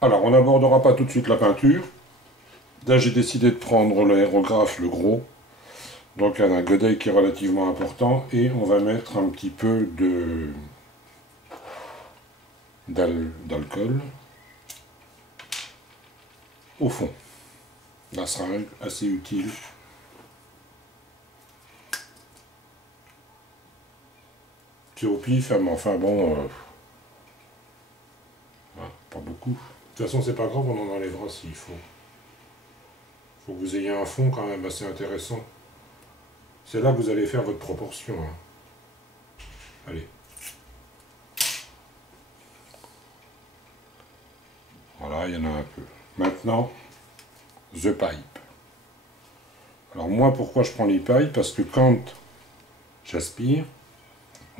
Alors, on n'abordera pas tout de suite la peinture. Là, j'ai décidé de prendre l'aérographe, le gros. Donc, un godet qui est relativement important. Et on va mettre un petit peu d'alcool au fond. La seringue, assez utile. C'est au pif, mais enfin bon, pas beaucoup. De toute façon, c'est pas grave, on en enlèvera s'il faut. Faut que vous ayez un fond quand même assez intéressant. C'est là que vous allez faire votre proportion. Hein. Allez. Voilà, il y en a un peu. Maintenant, the pipe. Alors moi, pourquoi je prends les pipes? Parce que quand j'aspire,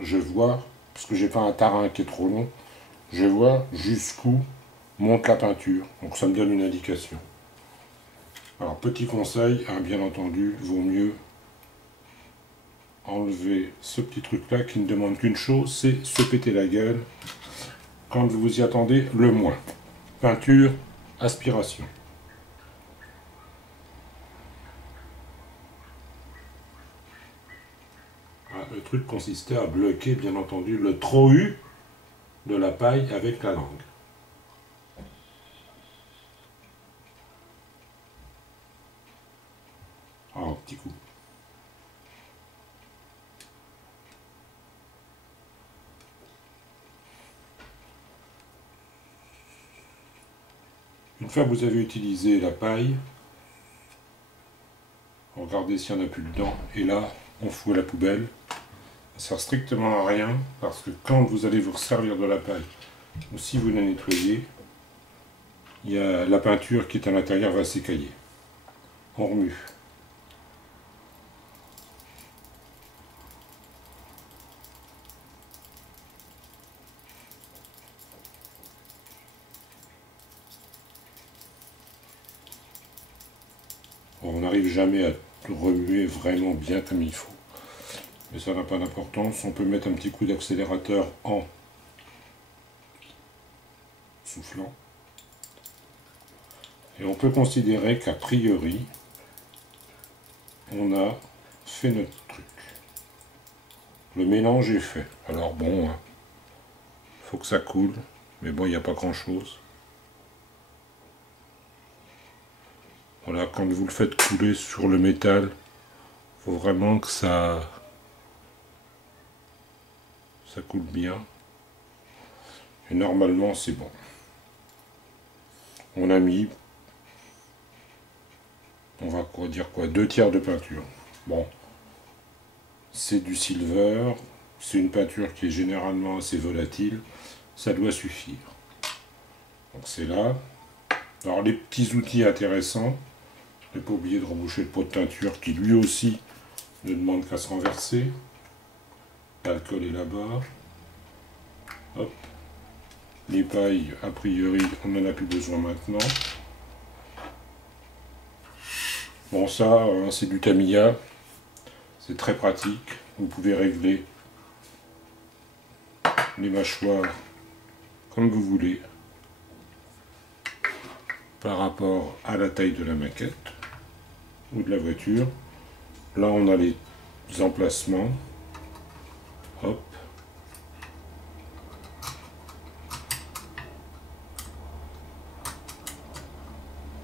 je vois, parce que j'ai pas un tarin qui est trop long, je vois jusqu'où monte la peinture. Donc ça me donne une indication. Alors petit conseil, hein, bien entendu, vaut mieux enlever ce petit truc là qui ne demande qu'une chose, c'est se péter la gueule quand vous y attendez le moins. Peinture, aspiration. Ah, le truc consistait à bloquer bien entendu le trop eu de la paille avec la langue. Ah, un petit coup. Une fois que vous avez utilisé la paille, regardez s'il n'y en a plus dedans, et là, on fout à la poubelle. Ça sert strictement à rien, parce que quand vous allez vous servir de la paille, ou si vous la nettoyez, il y a la peinture qui est à l'intérieur va s'écailler. On remue. On n'arrive jamais à remuer vraiment bien comme il faut. Mais ça n'a pas d'importance. On peut mettre un petit coup d'accélérateur en soufflant. Et on peut considérer qu'a priori, on a fait notre truc. Le mélange est fait. Alors bon, il faut que ça coule. Mais bon, il n'y a pas grand chose. Voilà, quand vous le faites couler sur le métal, il faut vraiment que ça coule bien. Et normalement, c'est bon. On a mis, on va dire quoi, 2/3 de peinture. Bon, c'est du silver, c'est une peinture qui est généralement assez volatile, ça doit suffire. Donc c'est là. Alors les petits outils intéressants, ne pas oublier de reboucher le pot de teinture qui lui aussi ne demande qu'à se renverser. L'alcool est là-bas. Hop. Les pailles, a priori, on n'en a plus besoin maintenant. Bon ça, c'est du Tamiya. C'est très pratique. Vous pouvez régler les mâchoires comme vous voulez par rapport à la taille de la maquette ou de la voiture. Là, on a les emplacements. Hop.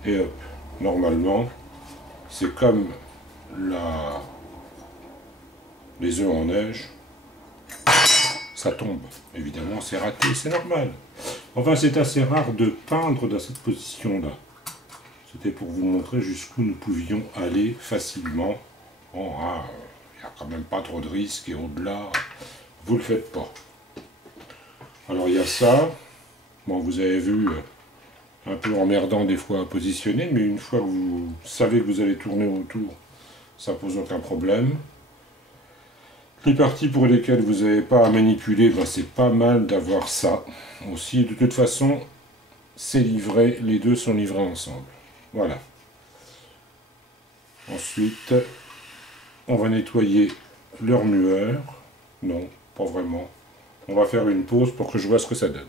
Et hop. Normalement, c'est comme les œufs en neige. Ça tombe. Évidemment, c'est raté, c'est normal. Enfin, c'est assez rare de peindre dans cette position-là. C'était pour vous montrer jusqu'où nous pouvions aller facilement. Bon, il n'y a quand même pas trop de risques et au-delà, vous ne le faites pas. Alors, il y a ça. Bon, vous avez vu, un peu emmerdant des fois à positionner, mais une fois que vous savez que vous allez tourner autour, ça pose aucun problème. Les parties pour lesquelles vous n'avez pas à manipuler, ben c'est pas mal d'avoir ça aussi. De toute façon, c'est livré, les deux sont livrés ensemble. Voilà. Ensuite, on va nettoyer le remueur. Non, pas vraiment. On va faire une pause pour que je vois ce que ça donne.